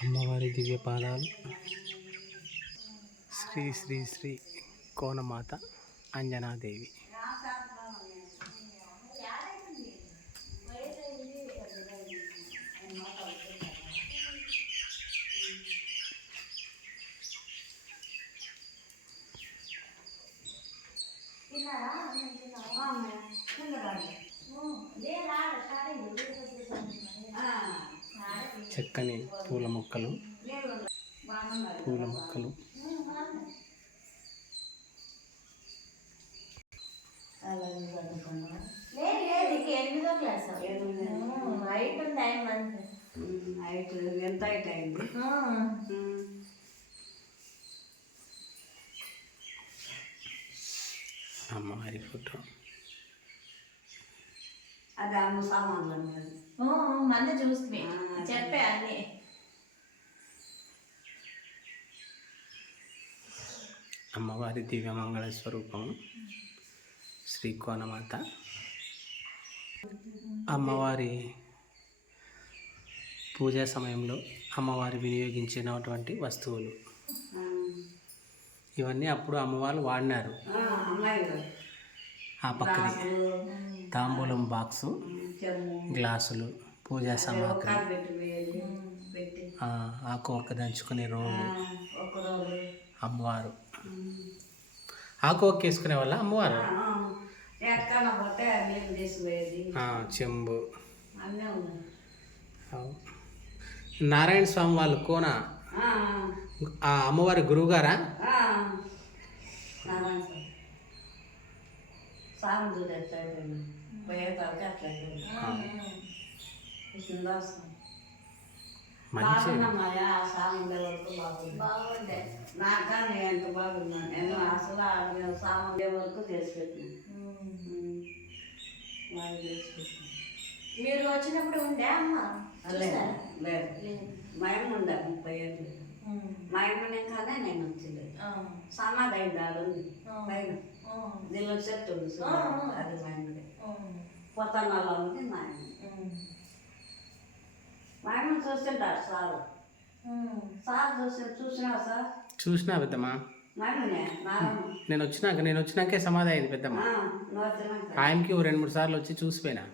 అమ్మవారి దివ్య పాదాలు శ్రీ శ్రీ శ్రీ కోనమాత అంజనాదేవి. చక్కని పూల మొక్కలు. పూల మొక్కలు. హైట్ ఎంత హైట్ అయింది? అమ్మవారి ఫోటో. అది అమ్మ సామాన్లు అన్నది మంది చూస్తుంది చెప్పే అన్ని. అమ్మవారి దివ్యమంగళ స్వరూపము శ్రీ కోనమాత అమ్మవారి పూజా సమయంలో అమ్మవారి వినియోగించినటువంటి వస్తువులు. ఇవన్నీ అప్పుడు అమ్మవారు వాడినారు. ఆ పక్కది. తాంబూలం బాక్సు గ్లాసులు పూజా సామాగ్రి. ఆకు ఒక్క దంచుకునే రోలు అమ్మవారు. ఆకు ఒక్క వేసుకునే వాళ్ళ అమ్మవారు? చెంబు. నారాయణ స్వామి వాళ్ళు కోన. ఆ, ఆ అమ్మవారి గురువుగారా ఆ, నారాయణ స్వామి. స్వామి చూడు ఎట్లా అయిపోయినా పోయే తరగతి అట్లా అయిపోయింది సిందాసం మంచి బాగున్నామయ్యా ఆ స్వామి ఉండే వరకు బాగుంది. బాగుండే నాకా నేను ఎంత బాగున్నాను నేను అసలు ఆ మేము స్వామి ఉండే వరకు చేసి పెట్టినాను వాళ్ళు చేసి పెట్టినాను మీరు వచ్చినప్పుడు ఉండే అమ్మ? లేదు. లేదు. మా అమ్మ ఉండే ముప్పై ఏళ్ళు. మా అమ్మ కానీ నేను వచ్చింది ఆడ ఉంది. పైన. దీనిలో చెట్టు. అది మా అమ్మది పొత్తనాల్లో ఉంది మా అమ్మని చూస్తుంటారు సార్. సార్ చూసి చూసినా సార్? చూసినా పెద్దమ్మా. నేను వచ్చినాక నేను వచ్చినాకే సమాధి అయింది పెద్దమ్మ. ఆయనకి ఓ రెండు మూడు సార్లు వచ్చి చూసిపోయినా.